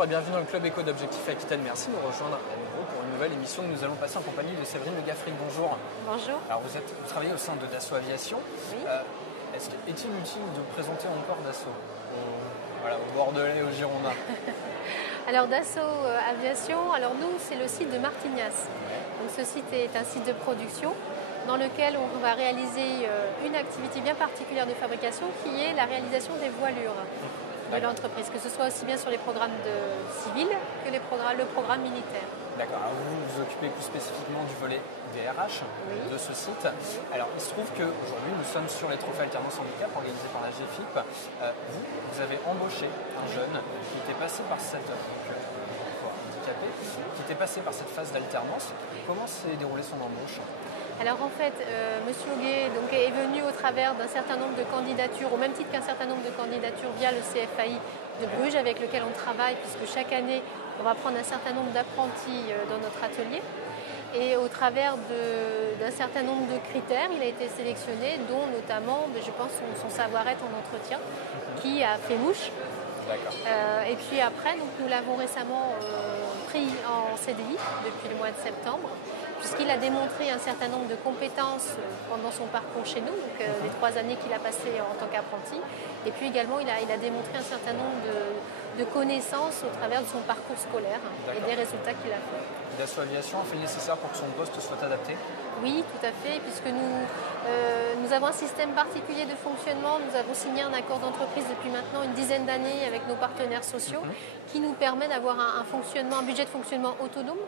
Bonjour et bienvenue dans le Club Éco d'Objectif Aquitaine. Merci de nous rejoindre à nouveau pour une nouvelle émission que nous allons passer en compagnie de Séverine Le Gaffry. Bonjour. Bonjour. Alors vous travaillez au sein de Dassault Aviation. Oui. Est-il utile de présenter encore Dassault au Bordelais, au Girondin? Alors Dassault Aviation, alors nous c'est le site de Martignas. Donc ce site est un site de production dans lequel on va réaliser une activité bien particulière de fabrication qui est la réalisation des voilures de l'entreprise, que ce soit aussi bien sur les programmes civils que le programme militaire. D'accord, alors vous vous occupez plus spécifiquement du volet DRH de ce site. Alors il se trouve qu'aujourd'hui nous sommes sur les trophées alternance handicap organisés par la GFIP. Vous avez embauché un jeune qui était passé par cette phase d'alternance. Comment s'est déroulée son embauche? Alors en fait, Monsieur Hoguet est venu au travers d'un certain nombre de candidatures, au même titre qu'un certain nombre de candidatures via le CFAI de Bruges avec lequel on travaille, puisque chaque année on va prendre un certain nombre d'apprentis dans notre atelier. Et au travers d'un certain nombre de critères, il a été sélectionné, dont notamment, je pense, son savoir-être en entretien, qui a fait mouche. Et puis après, nous l'avons récemment pris en CDI depuis le mois de septembre, puisqu'il a démontré un certain nombre de compétences pendant son parcours chez nous, donc les 3 années qu'il a passées en tant qu'apprenti. Et puis également, il a démontré un certain nombre de connaissances au travers de son parcours scolaire et des résultats qu'il a fait. Dassault Aviation a fait le nécessaire pour que son poste soit adapté? Oui, tout à fait, puisque nous avons un système particulier de fonctionnement. Nous avons signé un accord d'entreprise depuis maintenant une dizaine d'années avec nos partenaires sociaux qui nous permet d'avoir un budget de fonctionnement autonome.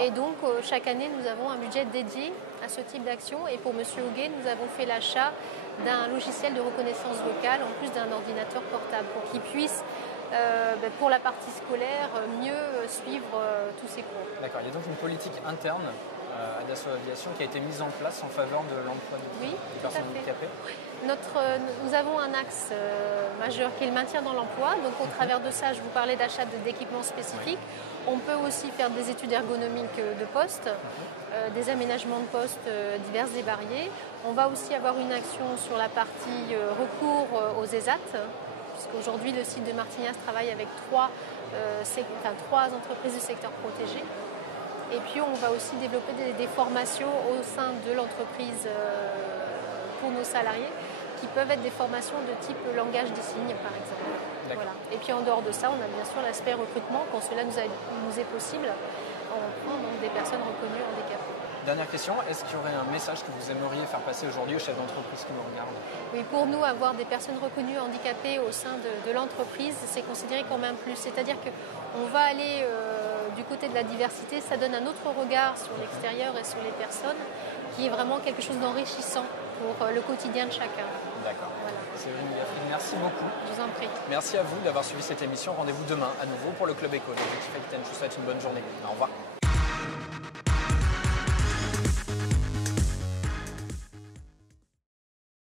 Et donc, chaque année, nous avons un budget dédié à ce type d'action. Et pour Monsieur Hoguet, nous avons fait l'achat d'un logiciel de reconnaissance vocale en plus d'un ordinateur portable pour qu'il puisse pour la partie scolaire, mieux suivre tous ses cours. D'accord, il y a donc une politique interne à Dassault Aviation qui a été mise en place en faveur de l'emploi des personnes handicapées. Nous avons un axe majeur qui est le maintien dans l'emploi. Donc au travers de ça, je vous parlais d'achat d'équipements spécifiques. On peut aussi faire des études ergonomiques de poste, des aménagements de poste divers et variés. On va aussi avoir une action sur la partie recours aux ESAT. Puisqu'aujourd'hui, le site de Martignas travaille avec 3 entreprises du secteur protégé. Et puis, on va aussi développer des formations au sein de l'entreprise pour nos salariés, qui peuvent être des formations de type langage des signes, par exemple. Voilà. Et puis, en dehors de ça, on a bien sûr l'aspect recrutement. Quand cela nous est possible, on prend donc des personnes reconnues handicapées. Dernière question, est-ce qu'il y aurait un message que vous aimeriez faire passer aujourd'hui aux chefs d'entreprise qui nous regardent? Oui, pour nous, avoir des personnes reconnues handicapées au sein de l'entreprise, c'est considéré comme un plus. C'est-à-dire qu'on va aller du côté de la diversité, ça donne un autre regard sur l'extérieur et sur les personnes, qui est vraiment quelque chose d'enrichissant pour le quotidien de chacun. D'accord. Voilà. Séverine Le Gaffry, merci beaucoup. Je vous en prie. Merci à vous d'avoir suivi cette émission. Rendez-vous demain à nouveau pour le Club Éco d'Objectif Aquitaine. Je vous souhaite une bonne journée. Au revoir.